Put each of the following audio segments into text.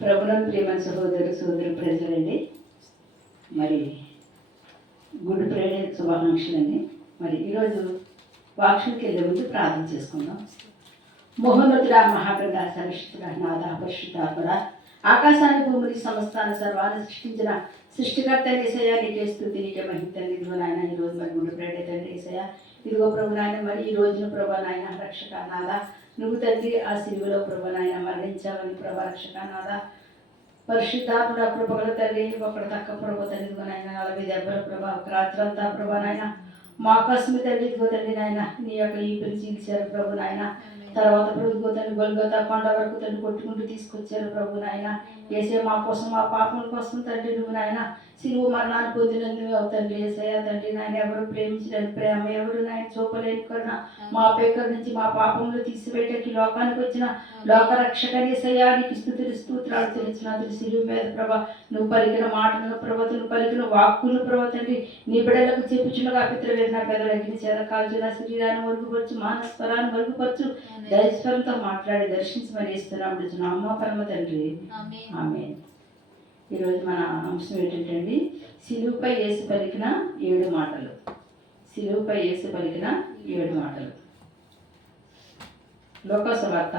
ప్రభుత్వం ప్రియమైన సోదరు ప్రజలండి, మరి గుడ్ ఫ్రైడే శుభాకాంక్షలండి. మరి ఈరోజు వాక్షులకి వెళ్ళే ముందు ప్రార్థన చేసుకుందాం. మహోన్నతుడా, మహాగణ, సరిష్ఠుడా, నాథ, పరిశుద్ధాత్మడ, ఆకాశాన్ని భూమిని సమస్తాన్ని సర్వాన్ని సృష్టించిన సృష్టికర్త యేసయ్య, నీకే స్తుతి, నీకే మహిమ తండ్రి. ఇదిగో నాయన ఈరోజు మరి గుడ్ ఫ్రైడే తండ్రి యేసయ్య, ఇదిగో ప్రభు నాయన మరి ఈ రోజున ప్రభు నాయన రక్షక నాథ, నువ్వు తండ్రి ఆ సిలువలో ప్రభు నాయన మరణించావని ప్రభు రక్షక నాథ, పరిశుద్ధాత్ముడ కృపగల తండ్రి, ఒకటి తక్క ప్రభు తండ్రి. ఇదిగో నాయన 40 దెబ్బల ప్రభా ఒక రాత్రంతా ప్రభు నాయన మా కోసమే తండ్రి. ఇదిగో తండ్రి నాయన నీ యొక్క ఈ పిలిచి చీల్చారు ప్రభు నాయన. తర్వాత ప్రభుత్వ తండ్రి గొల్గొతా కొండ వరకు తండ్రి కొట్టుకుంటూ తీసుకొచ్చారు ప్రభు నాయన. ఏసే మా కోసం, మా పాపముల కోసం తండ్రి నువ్వు నాయన సిలువ మరణాన్ని పొందినందుకు తండ్రి. ఏసయ్య తండ్రి నాయన ఎవరు ప్రేమించలేని ప్రేమ, ఎవరు నాయన చూపలేని కరుణ, మా పేకర్ నుంచి మా పాపములు తీసివేయటానికి లోకానికి వచ్చిన లోక రక్షక ఏసయ్య, నీకు స్తోత్రాలు తెలుస్తున్నా. సిలువ మీద ప్రభా నువ్వు పలికిన మాటలను ప్రభు, నువ్వు పలికిన వాక్కులు ప్రభు తండ్రి నీ బిడ్డలకు చెప్పుచున్నగా పిత్ర వేదన పెదవులు అగ్ని చేత కాల్చిన శరీరాన్ని మరుగుపరచు, మానస్వరాన్ని మరుగుపరచు, దైవస్వరంతో మాట్లాడి దర్శించమని ఇస్తున్నాం అమ్మ పరమ తండ్రి, ఆమేన్. ఈరోజు మన అంశం ఏంటంటే సిలువపై యేసు పలికిన 7 మాటలు. సిలువపై యేసు పలికిన 7 మాటలు. లోక సువార్త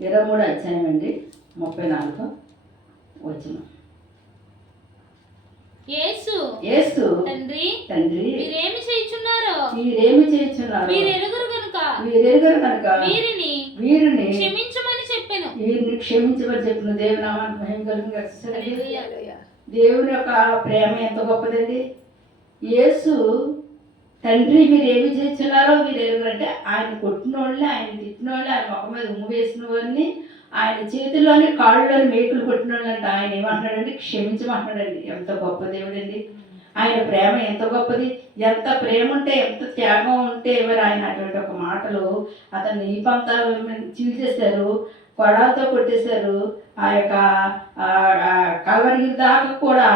23 అధ్యాయం అండి, 34 వచనం. యేసు తండ్రి మీరేమి చేయుచున్నారో వీరెరుగరు కనుక వీరిని క్షమించమని చెప్పాను. దేవుని నామానికి మహిమ కలుగును. దేవుని యొక్క ప్రేమ ఎంత గొప్పదండి. యేసు తండ్రి మీరేమి చేస్తున్నారో వీరు ఎరుగురంటే ఆయన కొట్టిన వాళ్ళని, ఆయన తిట్టిన వాళ్ళని, ఆయన మొక్క మీద ఉమ్ము వేసిన వాళ్ళని, ఆయన చేతుల్లోని కాళ్ళలోని మేకులు కొట్టిన వాళ్ళంటే ఆయన ఏమంటున్నాడండి? క్షమించమంటున్నాడండి. ఎంత గొప్ప దేవుడండి. ఆయన ప్రేమ ఎంత గొప్పది. ఎంత ప్రేమ ఉంటే, ఎంత త్యాగం ఉంటే మరి ఆయన అటువంటి ఒక మాటలు అతన్ని ఈ పంతా చీల్చేశారు, కొడాలతో కొట్టేశారు. ఆ యొక్క కల్వరి దాకా కూడా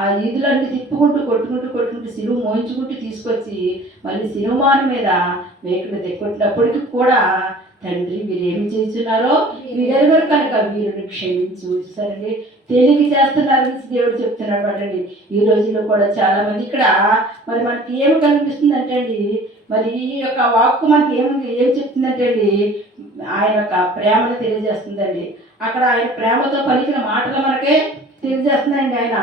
ఆ ఈదులన్నీ కొట్టుకుంటూ సిలువ మోయించుకుంటూ తీసుకొచ్చి మళ్ళీ సిలువమాను మీద మేకులు కొట్టినప్పటికీ కూడా తండ్రి వీరేమి చేస్తున్నారో వీరెవరు కనుక వీరిని క్షమించు. సరే తేలిక చేస్తున్నారని దేవుడు చెప్తున్నాడు అండి. ఈ రోజుల్లో కూడా చాలా మంది ఇక్కడ మరి మనకి ఏమి కనిపిస్తుంది అంటే అండి, మరి ఈ యొక్క వాక్కు మనకి ఏం చెప్తుందంటే అండి, ఆయన యొక్క ప్రేమను తెలియజేస్తుందండి. అక్కడ ఆయన ప్రేమతో పలికిన మాటలు మనకే తెలియజేస్తుందండి. ఆయన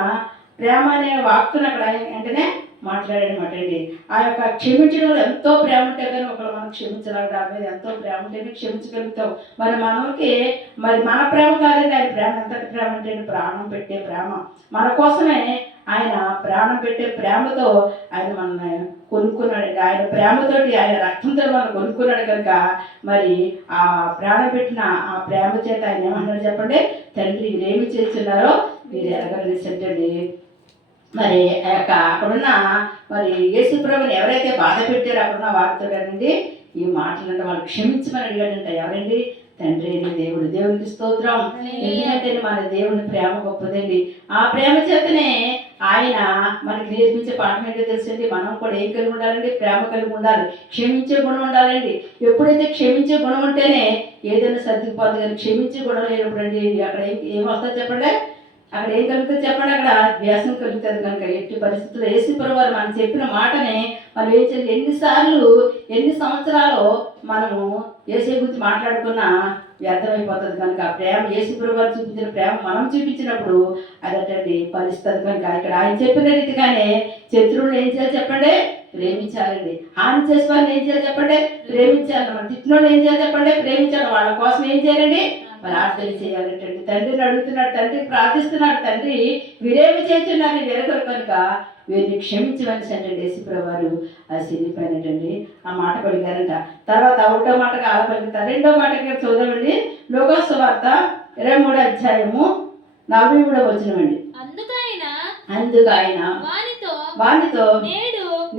ప్రేమ అనే వాక్కును అక్కడ వెంటనే మాట్లాడాడనమాట అండి. ఆ యొక్క క్షమించడంలో ఎంతో ప్రేమ ఉంటే కానీ ఒకరు మనం క్షమించగలరు. దాని మీద ఎంతో ప్రేమ ఉంటేనే క్షమించగలుగుతాం. మరి మనకి మరి మన ప్రేమ కాదండి, ఆయన ప్రేమ ఎంతటి ప్రేమ అంటే ప్రాణం పెట్టే ప్రేమ. మన కోసమే ఆయన ప్రాణం పెట్టే ప్రేమతో ఆయన మనల్ని కొనుక్కున్నాడండి. ఆయన ప్రేమతోటి, ఆయన రక్తంతో మనం కొనుక్కున్నాడు కనుక మరి ఆ ప్రాణం పెట్టిన ఆ ప్రేమ చేత ఆయన ఏమన్నాడు చెప్పండి? తండ్రి వీరేమి చేస్తున్నారో మీరు ఎరగలేసంటండి. మరి ఆ యొక్క అక్కడున్న మరి యేసుప్రభుని ఎవరైతే బాధ పెట్టారో అక్కడున్న వారితో అండి ఈ మాటలంటే వాళ్ళు క్షమించమని అడిగాడంట. ఎవరండి? తండ్రి అయిన దేవునికి స్తోత్రం. ఎందుకంటే మన దేవుని ప్రేమ గొప్పదండి. ఆ ప్రేమ చేతనే ఆయన మనకి నేర్పించే పాఠం ఏంటో తెలుసండి. మనం కూడా ఏం కలిగి ఉండాలండి? ప్రేమ కలిగి ఉండాలి, క్షమించే గుణం ఉండాలండి. ఎప్పుడైతే క్షమించే గుణం ఉంటేనే ఏదైనా సర్దుకుపోతుంది. కానీ క్షమించే గుణం లేనప్పుడు అండి అక్కడ ఏమొస్తుంది చెప్పండి? అక్కడ ఏం కలుగుతుంది చెప్పండి? అక్కడ వ్యాసం కలుగుతుంది. కనుక ఎట్టి పరిస్థితుల్లో యేసుప్రభు వారు మనం చెప్పిన మాటనే మనం ఏం చేయాలి? ఎన్ని సంవత్సరాలు మనము యేసు గురించి మాట్లాడుకున్నా వ్యర్థమైపోతుంది. కనుక ప్రేమ యేసుప్రభు వారు చూపించిన ప్రేమ మనం చూపించినప్పుడు అదటండి ఫలిస్తుంది. కనుక ఇక్కడ ఆయన చెప్పిన రీతిగానే శత్రువులను ఏం చేయాలి చెప్పండి? ప్రేమించాలండి. హాని చేసే వాళ్ళని ఏం చేయాలి చెప్పండి? ప్రేమించాలి. మన తిట్టినోళ్ళు ఏం చేయాలి చెప్పండి? ప్రేమించాలి. వాళ్ళ కోసం ఏం చేయాలండి? ప్రార్థన చేయాలంటండి. తండ్రిని అడుగుతున్నాడు, తండ్రి ప్రార్థిస్తున్నాడు, తండ్రి వీరేమి చేస్తున్నారు ఎరగరు కనుక వీరిని క్షమించమని అండి యేసుప్రభు వారు ఆ సిరిపోయినట్టండి ఆ మాట పలికారంట. తర్వాత 1వ మాటగా అలా పలుకుతారు. 2వ మాటగా చూద్దామండి. లోక సువార్త 23 అధ్యాయము 43వ వచనం అండి. అందుకు ఆయన వానితో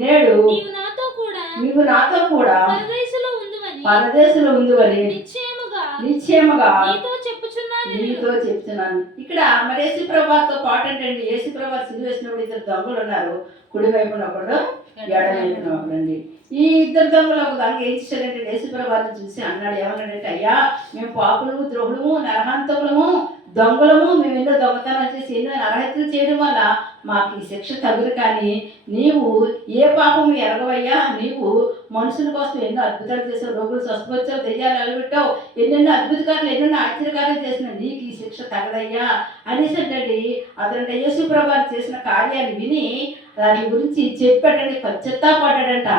నేడు నీవు నాతో కూడా పరదేశంలో ఉందువని నిశ్చయముగా నీతో చెప్తున్నాను. ఇక్కడ మరి యేసుప్రభుతో పాటు అంటే యేసుప్రభు సిలువ వేసినప్పుడు 2 దొంగలు ఉన్నారు. కుడి వైపున ఒకడు, ఎడమవైపున ఒకరండి. ఈ ఇద్దరు దొంగలు ఒక దొంగ ఏం చేశాడంటే యేసుప్రభువుని చూసి అన్నాడు, ఏమన్నాడంటే, అయ్యా మేము పాపులము, ద్రోహులము, నరహంతకులము, దొంగలము, మేము ఎన్నో దొంగతనాలు చేసి ఎన్నో నరహత్యలు చేయడం వల్ల మాకు ఈ శిక్ష తగులు, కానీ నీవు ఏ పాపము ఎరగవయ్యా, నీవు మనుషుల కోసం ఎన్నో అద్భుతాలు చేసావు, రోగులు స్వస్థపరిచావు, దెయ్యాలు నిలబెట్టావు, ఎన్నెన్నో అద్భుతకారులు ఎన్నెన్నో ఆశ్చర్యకార్యాలు చేసిన నీకు ఈ శిక్ష తగదయ్యా అనేసి అంటే అతను యేసుప్రభువు చేసిన కార్యాలు విని దాని గురించి చెప్పాడండి, పశ్చాత్తాపడ్డాడంట.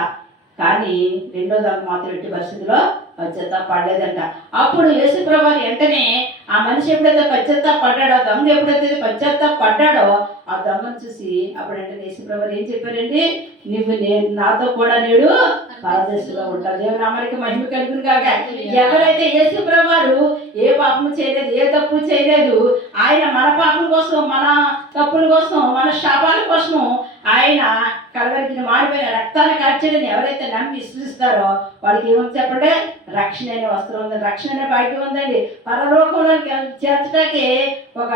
కానీ రెండో దానికి మాత్రం ఎట్టి పరిస్థితిలో పశ్చాత్తాపడలేదంట. అప్పుడు యేసుప్రభువు వెంటనే ఆ మనిషి ఎప్పుడైతే పశ్చాత్తాపడ్డాడో, దొంగ ఎప్పుడైతే పశ్చాత్తాపడ్డాడో ఆ దొంగను చూసి అప్పుడు వెంటనే యేసుప్రభువు ఏం చెప్పారండి, నువ్వు నాతో కూడా నేడు పరదేశంలో ఉంటావు. దేవుని నామానికి మహిమ కలుగును గాక. ఎవరైతే యేసుప్రభువు ఏ పాపము చేయలేదు, ఏ తప్పు చేయలేదు, ఆయన మన పాపం కోసం, మన తప్పుల కోసం, మన శాపాల కోసము ఆయన కలవరికి మారిపోయిన రక్తాన్ని కార్చడని ఎవరైతే నమ్మి విశ్వసిస్తారో వాడికి ఏమని చెప్పండి, రక్షణ అనే వస్త్రం ఉంది, రక్షణ అనే భాగ్యం ఉందండి. పరలోకంలో చేర్చడానికి ఒక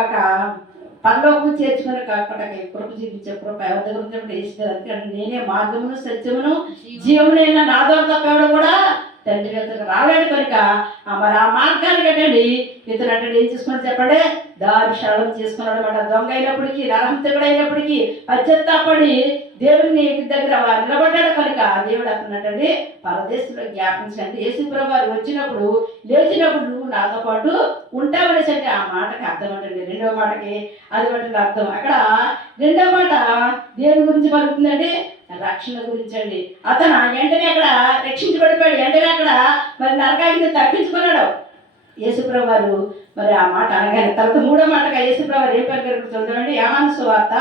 పరలోకం చేర్చుకుని కాకుండా కృప చూపించే కృప ఎవరి దగ్గర ఉన్నప్పుడు వేస్తారు. అందుకని నేనే మార్గమును సత్యమును జీవమునైనా నా ద్వారా తప్పేవాడు కూడా తండ్రి దగ్గరకు రాలేడు కనుక మరి ఆ మార్గాన్ని కట్టండి ఇతను అట్టండి ఏం చేసుకున్నాడు చెప్పండి, దారి శరణం చేసుకున్నాడు అనమాట. దొంగ అయినప్పటికీ, నరహంతకుడు అయినప్పటికీ పశ్చాత్తాపడి దేవుని దగ్గర నిలబడ్డాడు కనుక దేవుడు అన్నట్టండి పరదేశంలో జ్ఞాపించండి. యేసుప్రభువు వచ్చినప్పుడు లేచినప్పుడు నువ్వు నాతో పాటు ఉంటావనేసి అంటే ఆ మాటకి అర్థం అంటండి. రెండవ మాటకి అది బట్టి అర్థం. అక్కడ రెండవ మాట దేని గురించి పలుకుతుందండి, రక్షణ గురించి అండి. అతను వెంటనే అక్కడ రక్షించబడిపోయాడు, వెంటనే అక్కడ మరి నరకాన్ని తప్పించుకున్నాడు యేసుప్రభువు. మరి ఆ మాట అనగానే తర్వాత మూడో మాటగా యేసుప్రభువు ఏ పేరు చదువుతామండి, యోహాను సువార్త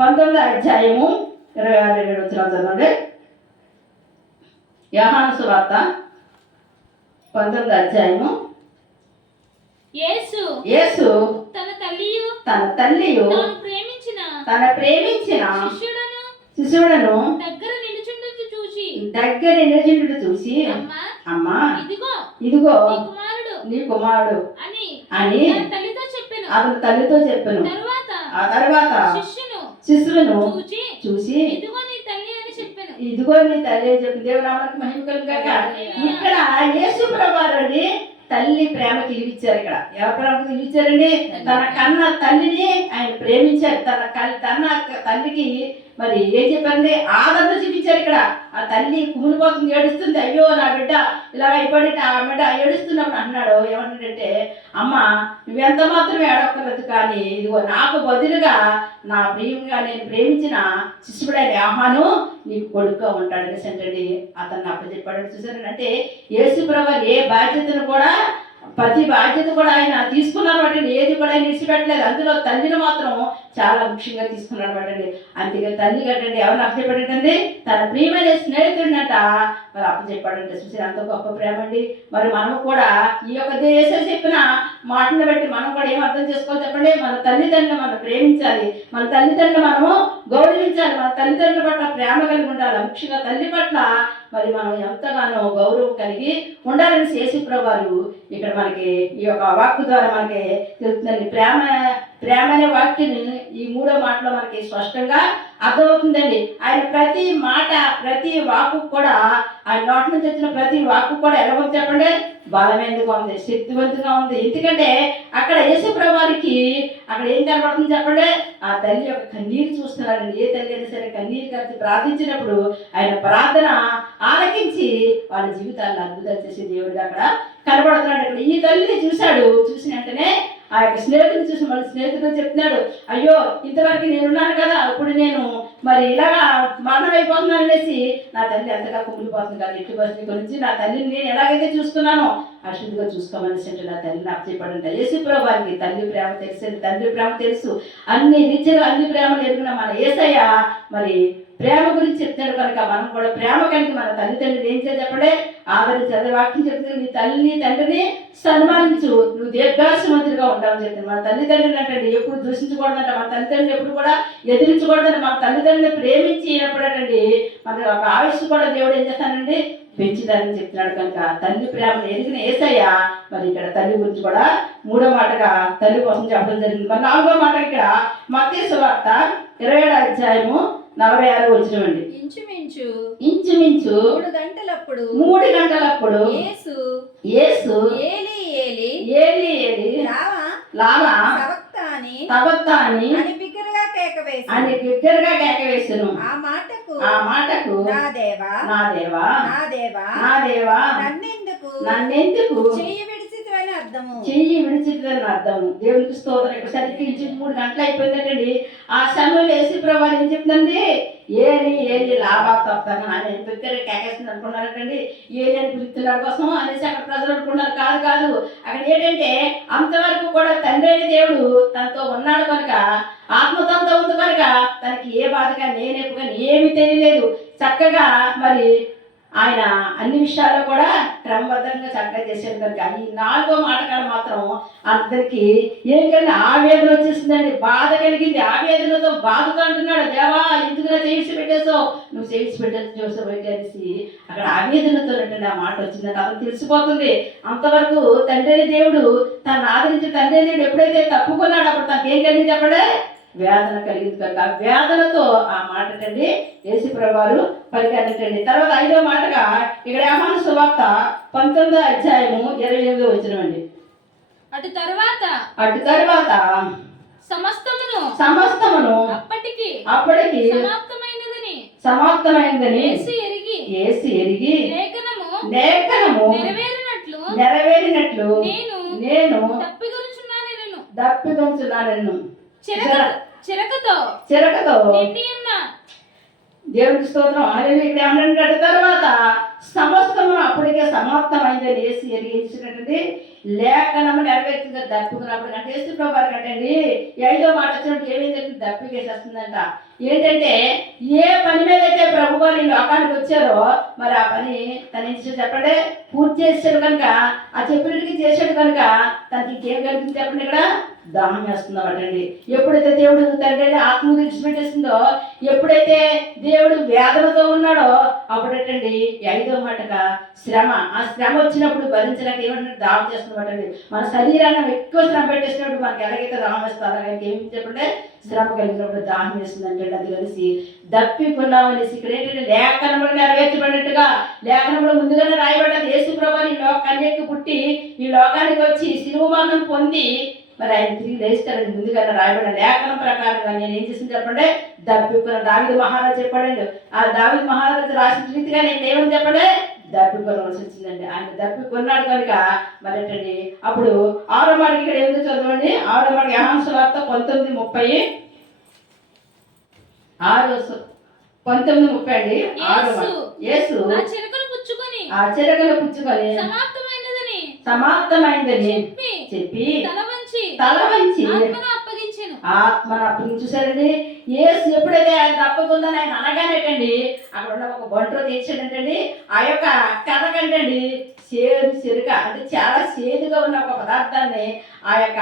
19వ అధ్యాయము 26 వచనాలు చదవండి. యోహాను సువార్త 19వ అధ్యాయము. యేసు తన తల్లియు తన ప్రేమించిన శిశువులను దగ్గర నిలుచుండుట చూసి అమ్మా ఇదిగో నీ కుమారుడు అని అతను తల్లితో చెప్పాను. ఆ తర్వాత శిశువును చూసి ఇదిగో నీ తల్లి అని చెప్పి దేవుని నామానికి మహిమ కలుగుగాక. ఇక్కడ యేసుప్రభువు తల్లి ప్రేమ ఇచ్చారు. ఇక్కడ ఎవరి ప్రేమకు ఇచ్చారండి, తన కన్న తల్లిని ఆయన ప్రేమించారు. తన తల్లికి మరి ఏం చెప్పారండి, ఆదరణ చూపించారు. ఇక్కడ ఆ తల్లి కుమిలిపోతుంది, ఏడుస్తుంది, అయ్యో నా బిడ్డ ఇలా అయిపోయి ఆ బిడ్డ ఏడుస్తున్నప్పుడు అన్నాడు, ఏమన్నాడంటే, అమ్మ నువ్వెంత మాత్రమే ఏడవక్కర్లేదు, కానీ ఇదిగో నాకు బదులుగా నా ప్రియంగా నేను ప్రేమించిన శిష్యుడైన యోహాను నీకు కొడుకుగా ఉంటాడు అనేసి అంటండి అతన్ని అప్పచెప్పాడని చూసారండి. అంటే యేసుప్రభువు ఏ బాధ్యతను కూడా, ప్రతి బాధ్యత కూడా ఆయన తీసుకున్నారు అంటే ఏది కూడా ఆయన విడిచిపెట్టలేదు. అందులో తల్లిని మాత్రం చాలా ముఖ్యంగా తీసుకున్నాడు అనమాటండి. అందుకే తల్లి కట్టండి ఎవరిని అప్పచెప్పాడంటే తన ప్రియమైన స్నేహితుడినట మరి అప్పచెప్పాడంటే చూసి అంత గొప్ప ప్రేమ అండి. మరి మనము కూడా ఈ యొక్క దేశం చెప్పిన మాటను బట్టి మనం కూడా ఏం అర్థం చేసుకోవాలి చెప్పండి, మన తల్లిదండ్రులు మనం ప్రేమించాలి, మన తల్లిదండ్రులు మనము గౌరవించాలి, మన తల్లిదండ్రుల పట్ల ప్రేమ కలిగి ఉండాలి. ముఖ్యంగా తల్లి పట్ల మరి మనం ఎంతగానో గౌరవం కలిగి ఉండాలని యేసుప్రభువు ఇక్కడ మనకి ఈ యొక్క వాక్కు ద్వారా మనకి తెలుస్తుందండి. ప్రేమ అనే వాక్యని ఈ మూడో మాటలో మనకి స్పష్టంగా అర్థమవుతుందండి. ఆయన ప్రతి మాట, ప్రతి వాక్కు కూడా, ఆయన నోటి నుంచి వచ్చిన ప్రతి వాక్కు కూడా ఎలా ఉంది చెప్పండి, బలమైనదిగా ఉంది, శక్తివంతంగా ఉంది. ఎందుకంటే అక్కడ యేసుప్రభువుకి అక్కడ ఏం కనబడుతుంది చెప్పండి, ఆ తల్లి యొక్క కన్నీరు చూస్తున్నారండి. ఏ తల్లి అయినా సరే కన్నీరు కలిసి ప్రార్థించినప్పుడు ఆయన ప్రార్థన ఆలకించి వాళ్ళ జీవితాలను అద్భుతాలు చేసే దేవుడిగా అక్కడ కనబడుతున్నాడు. అక్కడ ఈ తల్లిని చూశాడు, చూసిన వెంటనే ఆ యొక్క స్నేహితుడిని చూసి మళ్ళీ స్నేహితుడు చెప్తున్నాడు, అయ్యో ఇంతవరకు నేనున్నాను కదా, ఇప్పుడు నేను మరి ఇలాగా మరణం అయిపోతున్నాను అనేసి నా తల్లి ఎంతగా కుమిలిపోతుంది కదా, ఎట్టి పరిస్థితి గురించి నా తల్లిని నేను ఎలాగైతే చూసుకున్నానో అశుద్ధిగా చూసుకోమనేసి అంటే నా తల్లిని అప్పచెప్పాడంట. యేసుప్రభువుకి తల్లి ప్రేమ తెలిసేది, తండ్రి ప్రేమ తెలుసు, అన్ని రీతిలో అన్ని ప్రేమలు ఎరిగిన మన యేసయ్య మరి ప్రేమ గురించి చెప్తాడు కనుక మనం కూడా ప్రేమ కలిగి మన తల్లిదండ్రులు ఏం చేయాలి చెప్పండి, ఆదరించి వాక్యం చెప్తుంది, నీ తల్లిని తండ్రిని సన్మానించు, నువ్వు దీర్ఘాయుష్మంతుడిగా ఉంటావని చెప్తుంది. మన తల్లిదండ్రులు అంటే ఎప్పుడు దూషించకూడదంట, మన తల్లిదండ్రులు ఎప్పుడు కూడా ఎదిరించకూడదంట, మన తల్లిదండ్రులను ప్రేమించినప్పుడేటండి మన ఒక ఆయుష్ కూడా దేవుడు ఏం చేస్తానండి పెంచుతానని చెప్తున్నాడు. కనుక తల్లి ప్రేమను ఎరిగిన యేసయ్య మరి ఇక్కడ తల్లి గురించి కూడా మూడో మాటగా తల్లి కోసం చెప్పడం జరిగింది. మరి నాలుగో మాట ఇక్కడ మత్తయి సువార్త 27వ అధ్యాయము 46వ వచనం అండి. ఇంచుమించు 3 గంటలప్పుడు యేసు ఏలీ ఏలీ ఏలీ ఏలీ లామా సబక్తాని అని బిగ్గరగా కేక వేసెను. ఆ మాటకు నా దేవా నన్నెందుకు చెయ్యి విడిచితివని అర్థము. దేవునికి స్తోత్రం. ఇక్కడ సరిగ్గా 3 గంటలు అయిపోయిందండి. ఆ సమయంలో యేసుప్రభు ఏం చెప్తుంది? ఏలి లాభా తప్పగా అని బిగ్గరగా కేకేస్తుంది అనుకున్నారంటండి. ఏలి అని పిలుస్తున్నాడు కోసం అనేసి అక్కడ ప్రజలు అనుకున్నారు. కాదు, అక్కడ ఏంటంటే అంతవరకు కూడా తండ్రి అయిన దేవుడు తనతో ఉన్నాడు కనుక, ఆత్మతంతో ఉంది కనుక తనకి ఏ బాధగా నేనెప్పుగా ఏమీ తెలియలేదు. చక్కగా మరి ఆయన అన్ని విషయాల్లో కూడా క్రమబద్ధంగా చక్కగా చేశాడు కనుక ఈ 4వ మాట కాడ మాత్రం అందరికి ఏం కలిగి ఆవేదన వచ్చేసిందండి. బాధ కలిగింది. ఆవేదనతో బాధతో అంటున్నాడు, దేవా ఎందుకు నా చేసి పెట్టేసావు, నువ్వు చేసి పెట్టేసి అనేసి అక్కడ ఆవేదనతో ఆ మాట వచ్చిందంటే అతను తెలిసిపోతుంది. అంతవరకు తండ్రి దేవుడు తను ఆదరించి తండ్రి దేవుడు ఎప్పుడైతే తప్పుకున్నాడు అప్పుడు తనకు ఏం కలిగింది చెప్పడే? వేదన కలిగింది కనుక వేదనతో ఆ మాట అండి యేసుప్రభువారు పలికారటండి. తర్వాత 5వ మాటగా ఇక్కడ యోహాను సువార్త 19వ అధ్యాయము 28వ వచనం అండి. అటు తర్వాత సమస్తమును అప్పటికి సమాప్తమైందని యేసు ఎరిగి లేఖనము నెరవేరినట్లు నేను దప్పికొనుచున్నానెను. చిరకతో దేవుడికి స్తోత్రం. హల్లెలూయా. ఇక్కడ ఏమన్నాడు? తర్వాత సమస్తమును అప్పటికే సమాప్తమైందని యేసు ఎరిగించినట్టు లేఖనము నెరవేర్చింది దప్పుకున్నప్పుడు అంటే యేసుప్రభు కంటండి 5వ మాట వచ్చినప్పుడు ఏమైందంటే దప్పికేసేస్తుందంట. ఏంటంటే ఏ పని మీద అయితే ప్రభు వారు ఈ లోకానికి వచ్చారో మరి ఆ పని తను ఏం చేసి చెప్పండి పూర్తి చేశాడు కనుక, ఆ చెప్పినట్టుగా చేశాడు కనుక తనకి ఇంకేం కలిగింది చెప్పండి? ఇక్కడ దాహం వేస్తుందన్నమాటండి. ఎప్పుడైతే దేవుడు తండ్రి ఆత్మ విడిచిపెట్టేసిందో, ఎప్పుడైతే దేవుడు వేదనతో ఉన్నాడో అప్పుడేటండి 5వ మాటగా శ్రమ. ఆ శ్రమ వచ్చినప్పుడు భరించడానికి ఏమంటే దాహం చేస్తున్నమాటండి. మన శరీరాన్ని ఎక్కువ శ్రమ పెట్టేసినప్పుడు మనకి ఎలాగైతే దాహం వేస్తుందో అలాగే ఏమి చెప్పండి శ్రమ కలిగినప్పుడు దాహం వేస్తుందంటే అది కలిసి దప్పికున్నామనేసి ఇక్కడ ఏంటంటే లేఖనములు నెరవేర్చబడినట్టుగా లేఖనంలో ముందుగానే రాయబడ్డది. యేసుప్రభువు ఈ కన్యకి పుట్టి ఈ లోకానికి వచ్చి శిలువ మరణం పొంది మరి ఆయన తిరిగి లేస్తాడని ముందుగానే రాయబడిన లేఖనం ప్రకారంగా నేను ఏం చేసింది చెప్పండి దప్పికున్న దావీదు మహారాజు చెప్పాడండి. ఆ దావీదు మహారాజు రాసిన రీతిగా నేను ఏమని చెప్పండి దప్పికొనవలసి వచ్చిందండి. ఆయన దప్పికొన్నాడు కనుక మరి ఏంటండి అప్పుడు 6వ మాటకి ఇక్కడ ఎందుకు చదవండి? 6వ మాటకి యోహాను సువార్త 19:30 అండి. యేసు ఆ చిరకను పుచ్చుకొని సమాప్తమైందని చెప్పి తల వంచి ఆత్మను అప్పగించేశారండి. యేసు ఎప్పుడైతే ఆయన తప్పకుందని ఆయన అనగానేటండి అక్కడ ఉన్న ఒక బంటో తీర్చాడంటండి. ఆ యొక్క కర్ర కంటండి చెరుక అంటే చాలా చేదుగా ఉన్న ఒక పదార్థాన్ని ఆ యొక్క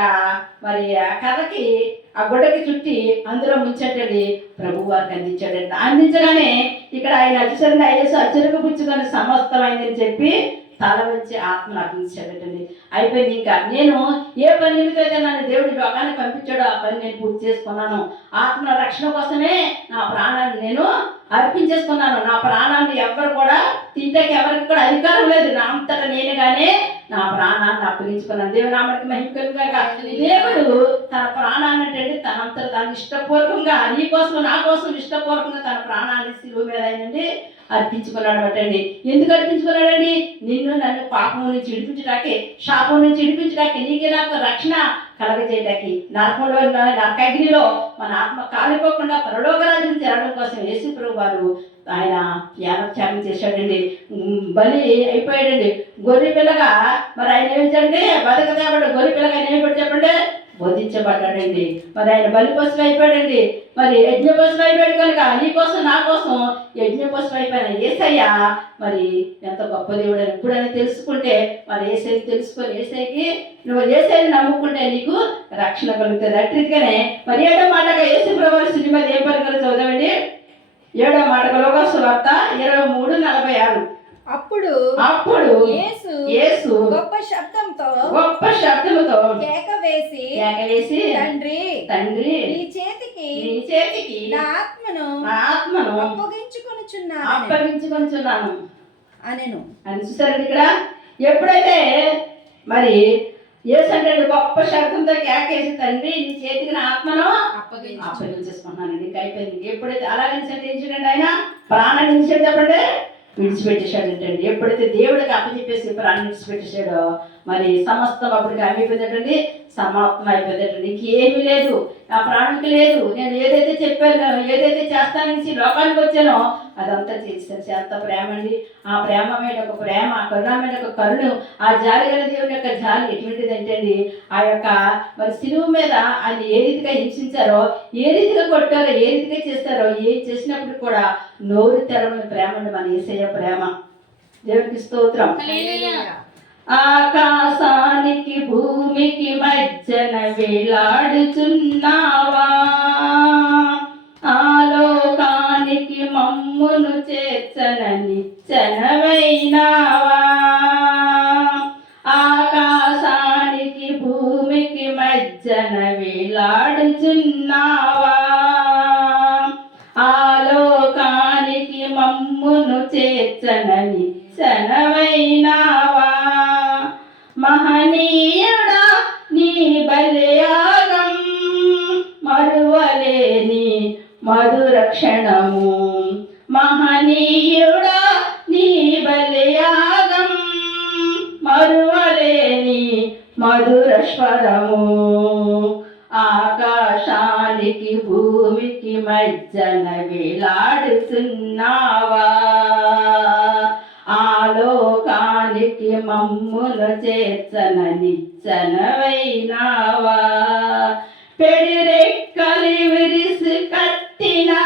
మరి ఆ కర్రకి ఆ గుడ్డకి చుట్టి అందులో ముంచండి ప్రభు వారికి అందించాడంట. అందించగానే ఇక్కడ ఆయన అచ్చసరిగా యేసు అచ్చరుకు పుచ్చుకొని సమస్తమైందని చెప్పి తల వచ్చి ఆత్మను అర్పించాడటండి. అయిపోయింది. ఇంకా నేను ఏ పని నిమిత్తం అయితే నన్ను దేవుడు లోకానికి పంపించాడో ఆ పని నేను పూర్తి చేసుకున్నాను. ఆత్మ రక్షణ కోసమే నా ప్రాణాన్ని నేను అర్పించేసుకున్నాను. నా ప్రాణాన్ని ఎవరు కూడా తింటాకి ఎవరికి కూడా అధికారం లేదు. నా అంతటా నేనుగానే నా ప్రాణాన్ని అప్పగించుకున్నాను. దేవుడు నామకి మహిమ కలుగుగాక. దేవుడు తన ప్రాణాన్ని అంటే తనంతట తాను ఇష్టపూర్వకంగా నీ కోసం నా కోసం ఇష్టపూర్వకంగా తన ప్రాణాన్ని శిలువ మీద అయినండి అర్పించుకున్నాడు బట్టండి. ఎందుకు అర్పించుకున్నాడండి? నిన్ను నన్ను పాపం నుంచి విడిపించడానికి, శాపం నుంచి విడిపించడానికి, నీకే నాకు రక్షణ కలగజేయడానికి, నరకంలో నరకగ్నిలో మన ఆత్మ కాలిపోకుండా పరలోక రాజ్యం చేరడం కోసం యేసుప్రభువు వారు ఆయన యాగత్యాగం చేశాడండి. బలి అయిపోయాడండి. గొర్రె పిల్లగా మరి ఆయన ఏమి చేయండి బతకదేవాడు. గొర్రె పిల్లగా ఆయన ఏమి చెప్పండి బోధించబడ్డాడండి. మరి ఆయన బలి పశువు అయిపోయాడండి. మరి యజ్ఞ పశువు అయిపోయాడు కనుక నీ కోసం నా కోసం యజ్ఞ పశువు అయిపోయిన యేసయ్య మరి ఎంత గొప్ప దేవుడు అని ఎప్పుడైనా తెలుసుకుంటే మరి యేసయ్య తెలుసుకొని యేసయ్యకి నువ్వు యేసయ్యని నమ్ముకుంటే నీకు రక్షణ కలుగుతుంది. అట్టిగానే మరి 7వ మాటగా యేసుప్రభువు సినిమా ఏం పలికారో చదవండి. 7వ మాటగా లోకాసు సువార్త 23:46 అప్పుడు యేసు గొప్ప శబ్దంతో కేక వేసి తండ్రి నీ చేతికి నా ఆత్మ నియమించుకొంచున్నాను అనెను. అని చూసారండి ఇక్కడ. ఎప్పుడైతే మరి యేసంటే గొప్ప శబ్దంతో కేకేసి, తండ్రి నీ చేతికి నా ఆత్మను అప్పగించేసుకున్నానండి, ఇంకా అయిపోయింది. ఎప్పుడైతే అలాగే ఏం చూడండి, ఆయన ప్రాణాన్ని విడిచాడు, చెప్పండి విడిచిపెట్టేశాడు ఏంటండి. ఎప్పుడైతే దేవుడికి అప్పచెప్పేసి ప్రాణాన్ని విడిచిపెట్టేశాడో మరి సమస్తం అప్పటికి అయిపోయిందటండి, సమాప్తం అయిపోయిందటండి. ఇంకేమీ లేదు, నా ప్రాణానికి లేదు. నేను ఏదైతే చెప్పానో, ఏదైతే చేస్తానని లోకానికి వచ్చానో అదంతా చేశాను. ఎంత ప్రేమ అండి! ఆ ప్రేమ మీద ఒక ప్రేమ, ఆ కరుణ మీద ఒక కరుణ, ఆ జాలి గల దేవుని యొక్క జాలి ఎటువంటిది అంటే అండి, ఆ యొక్క మరి సిలువ మీద ఆయన ఏ రీతిగా హింసించారో, ఏ రీతిగా కొట్టారో, ఏ రీతిగా చేస్తారో, ఏం చేసినప్పుడు కూడా నోరు తెరవని ప్రేమ అండి మన యేసయ్య ప్రేమ. దేవునికి స్తోత్రం. ఆకాశానికి భూమికి మధ్యన వేలాడుచున్నావా, ఆలోకానికి మమ్మును చేర్చన నిచ్చెనవైనావా. ఆకాశానికి భూమికి మధ్యన వేలాడుచున్నావా, ఆలోకానికి మమ్మును చేర్చన నిచ్చెనవైనావా. మహనీయుడా నీ బలియాగం, మరువలేని మధుర క్షణము. మహనీయుడా నీ బలియాగం, మరువలేని మధుర స్వరము. ఆకాశానికి భూమికి మధ్యన వేలాడుతున్నావా, ఆలోకానికి మమ్మును చేర్చన నిచ్చెనవైనావా. పెడిరెక్కలి విరిసి కట్టినా,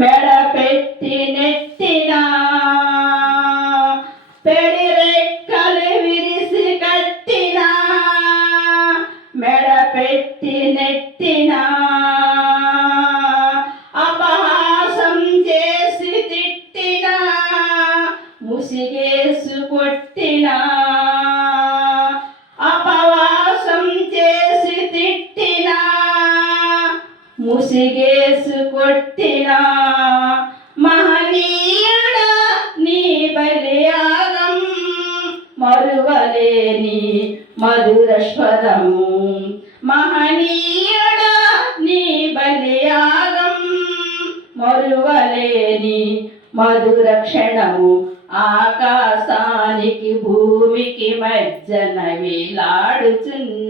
మెడ పెట్టి నెట్టినా, పెడిరెక్కలి విరిసి కట్టినా, మెడ పెట్టి నెట్టినా, అపహాసం చేసి తిట్టినా, ముసిగేసు కొట్టినా, అపవాసం చేసి తిట్టినా, ముసిగేసు కొట్టినా. మహనీయుడా నీ బలియాగం, మరువలేని మధుర స్వరము. మహనీయుడా నీ బలియాగం, మరువలేని మధుర క్షణము. ఆకాశానికి భూమికి మధ్యన వేలాడుచున్నావా,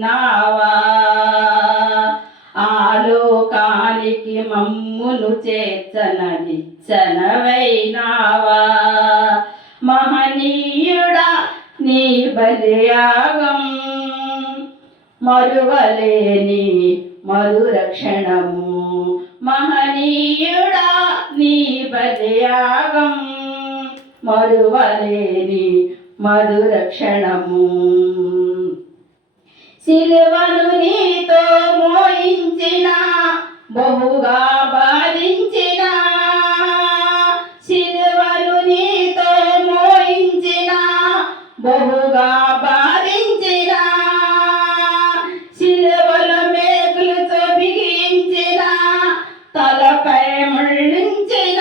ఆలోకానికి మమ్మును చేర్చన నిచ్చెనవైనావా. మహనీయుడా నీ బలియాగం, మరువలేని మధుర క్షణము. మహనీయుడా నీ బలియాగం, మరువలేని మధుర క్షణము. సిలువను నీతో మోయించిన, బహుగా బాధించిన, సిలువను నీతో మోయించిన, బహుగా బాధించిన, సిలువలో మేకులతో బిగించిన, తలపై ముళ్ళించిన,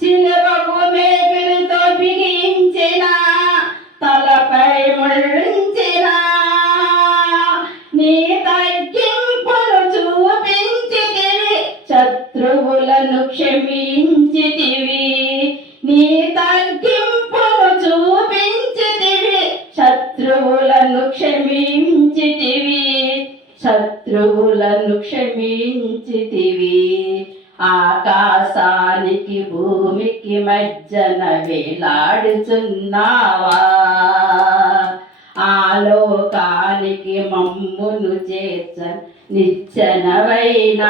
సిలువకు మేకులతో బిగించిన, తలపై ముళ్ళించిన, నీ తగ్గింపును చూపించితివి, శత్రువులను క్షమించితివి. నీ తగ్గింపును చూపించితివి, శత్రువులను క్షమించితివి, శత్రువులను క్షమించితివి. ఆకాశానికి భూమికి మధ్యన వేలాడుచున్నావా, ఆలోకానికి మమ్మును చేర్చ నిచ్చెనవైనావా.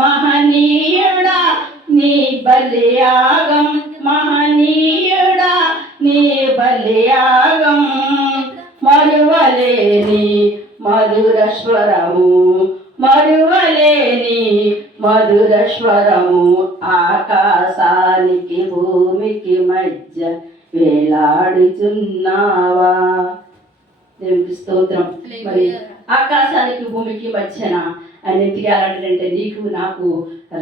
మహనీయుడా నీ బలియాగం, మహనీయుడా నీ బలియాగం, మరువలేని మధుర స్వరము. మరువలేని మధుర స్వరము. ఆకాశానికి భూమికి మధ్య వేలాడుచున్నావా. దేవునికి స్తోత్రం. మరి ఆకాశానికి భూమికి మధ్యన ఆయన ఎందుకు ఎలాంటిదంటే నీకు నాకు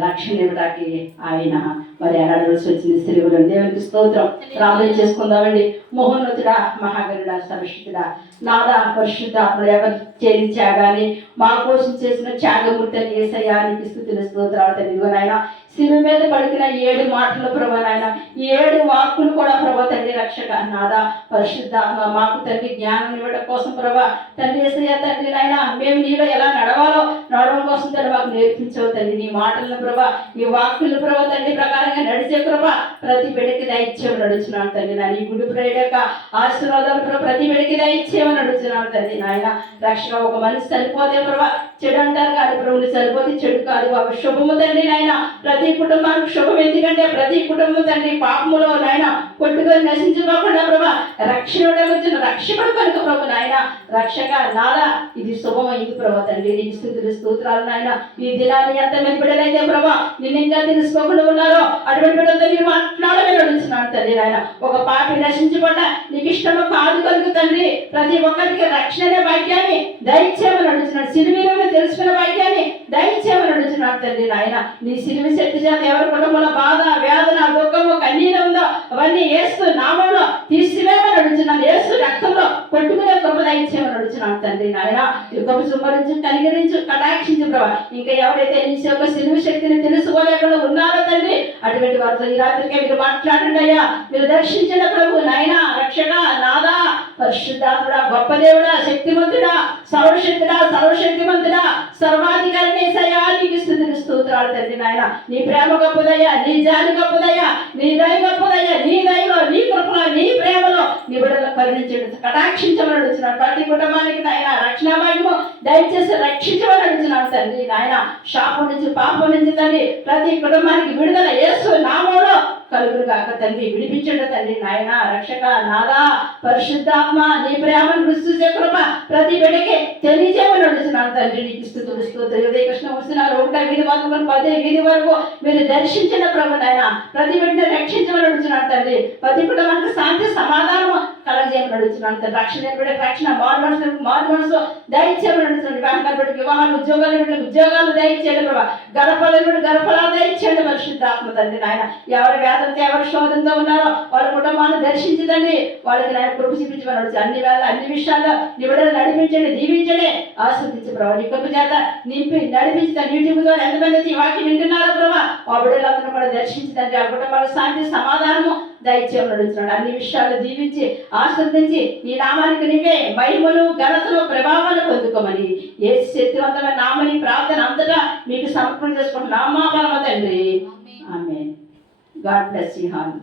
రక్షణ ఇవ్వడానికి ఆయన మరి ఎలాడవలసి వచ్చింది సిలువలో. దేవునికి స్తోత్రం. ప్రార్థన చేసుకుందామండి. మహోన్నతుడా, మహాగరుడా, సరస్వతుడా, నాదా పరిశుద్ధాత్ముడు ఎవరు చేయించా కానీ మా కోసం చేసిన త్యాగమూర్తి యేసయ్యా నీకు స్తుతులు స్తోత్రాలు తండ్రి. నాయన సిలువ మీద పలికిన 7 మాటలు ప్రభు నాయన, 7 వాక్కులు కూడా ప్రభు తండ్రి రక్షక నాదా పరిశుద్ధాత్మ మాకు తండ్రి జ్ఞానం ఇవ్వడం కోసం ప్రభా తండ్రి యేసయ్యా తండ్రి నాయన మేము నీలో ఎలా నడవాలో నడవడం కోసం తండ్రి మాకు నేర్పించవు తండ్రి. నీ మాటలను ప్రభా నీ వాక్కులు ప్రభు తండ్రి ప్రకారంగా నడిచే ప్రభా ప్రతి బిడ్డకి దయచేయమని నడుచున్నాను తండ్రి. నా నీ గుడి ప్రేడ యొక్క ఆశీర్వాదాలు ప్రభు ప్రతి బిడ్డకి దయచేయమని నడుచున్నాను తండ్రి. నాయన రక్షక ఒక మనిషి చనిపోతే ప్రభా చెడు అంటారు కానీ ప్రభుని చనిపోతే చెడు కాదు బాబు శుభము తండ్రి. నాయన ప్రతి కుటుంబానికి శుభం. ఎందుకంటే ప్రతి కుటుంబం తండ్రి పాపములో నాయన కొట్టుకొని నశించుకోకుండా ప్రభా రక్షణ వచ్చిన రక్షకుడు కనుక ప్రభు నాయన రక్షక నాదా ఇది శుభమైంది ప్రభు తండ్రి. నీకు స్తుతులు స్తోత్రాలు నాయన. ఈ దినాన్ని ఎంతమంది బిడ్డలైతే ప్రభా నిన్ను ఇంకా తెలుసుకోకుండా ఉన్నారో అటువంటి బిడ్డలతో మీరు మాట్లాడమే నడుస్తున్నాడు తండ్రి. నాయన ఒక పాపి నశించకుండా నీకు ఇష్టము కాదు కనుక తండ్రి ప్రతి ఒక్కరికి రక్షణ అనే భాగ్యాన్ని దయచేయమని నడుచున్నాడు. సిలువలో తెలుసుకున్న భాగ్యాన్ని దయచేయమని నడుచున్నాడు తండ్రి. నాయన నీ సిలువ శక్తి చేత ఎవరి కుటుంబంలో బాధ వేదన దుఃఖము కన్నీరు ఉందో అవన్నీ యేసు నామంలో తీసివేయమని నడుచున్నాను. యేసు రక్తంలో కొట్టుకునే కృప దయచేయమని నడుచున్నాను తండ్రి. నాయన యుగం సుమ్మరించు కనికరించు కటాక్షించు ప్రభా. ఇంకా ఎవరైతే నీ యొక్క సిలువ శక్తిని తెలుసుకోలేకుండా ఉన్నారో తండ్రి అటువంటి వారితో ఈ రాత్రికే మీరు మాట్లాడండి అయ్యా. మీరు దర్శించిన ప్రభు నాయన రక్షక నాదా పరిశుద్ధాత్ముడా గొప్ప దేవుడా శక్తిమంతుడా సర్వశక్తుడా సర్వశక్తిమంతుడా సర్వాధికారి యేసయ్యా నీకు స్తుతులు స్తోత్రాలు తండ్రి. నాయన నీ ప్రేమ గొప్పదయ్యా, నీ జాలి గొప్పదయ్యా, నీ దయ గొప్పదయ్యా. నీ దయలో నీ కృపలో నీ ప్రేమలో నీ బిడ్డలు కరుణించండి కటాక్షించమని అడుగుతున్నాడు. ప్రతి కుటుంబానికి నాయన రక్షణ భాగ్యము దయచేసి రక్షించమని అడుగుతున్నాడు తండ్రి. నాయన శాపం నుంచి పాపం నుంచి తండ్రి ప్రతి కుటుంబానికి విడుదల యేసు నామములో కలుగురు కాక తండ్రి. విడిపించండి తండ్రి. నాయన రక్షక నాదా పరిశుద్ధాత్మ నీ ప్రేమను రుచి కృప ప్రతి బిడ్డకి తెలియజేయమని అడుగుతున్నాను తండ్రి. నీకు స్తుతులు స్తోత్రాలు. ఉదయ కృష్ణ వస్తున్నారు 1 వీధి మొదలు 10 వీధి వరకు మీరు దర్శించిన ప్రభు నాయన ప్రతి బిడ్డను రక్షించమని అడుగుతున్నాను తండ్రి. ప్రతి కుటుంబానికి శాంతి సమాధానం కలగజేయమని అడుగుతున్నాను తండ్రి. రక్షణ బిడ్డకి రక్షణ మారు మనసు దయచేయమని అడుగుతున్నాను. వివాహం బిడ్డకి వివాహాలు ఉద్యోగాలు బిడ్డలకు ఉద్యోగాలు దయచేయండి ప్రభా. గర్భఫలం గర్భఫలాలు దయచేయండి పరిశుద్ధాత్మ తండ్రి. నాయన ఎవరి వేదంతో ఎవరి శోధంతో ఉన్నారో వాళ్ళ కుటుంబాన్ని దర్శించదండి. వాళ్ళకి నాయన కృప చూపించమని అడుగుతాను. అన్ని వేళ అన్ని విషయాల్లో నీ బిడ్డలు నడిపించండి దీవించండి ఆస్వాదించు ప్రభావ. నీ కృప చేత నింపి నడిపించుతాను. యూట్యూబ్ ద్వారా ఎంతమంది ఈ వాక్యం వింటున్నారో ప్రభావ ఆ బిడ్డలందరూ కూడా దర్శించదండి. ఆ కుటుంబాల శాంతి సమాధానము దయచేయమని అడుగుతున్నాడు. అన్ని విషయాలు దీవించి ఆస్వాదించి నీ నామానికి నీవే మహిమలు ఘనతలు ప్రభావాలు పొందుకోమని యేసు శక్తివంతమైన నామని ప్రార్థన అంతటా మీకు సమర్పణ చేసుకుంటున్నామా పరమ తండ్రి. Amen. God bless you all.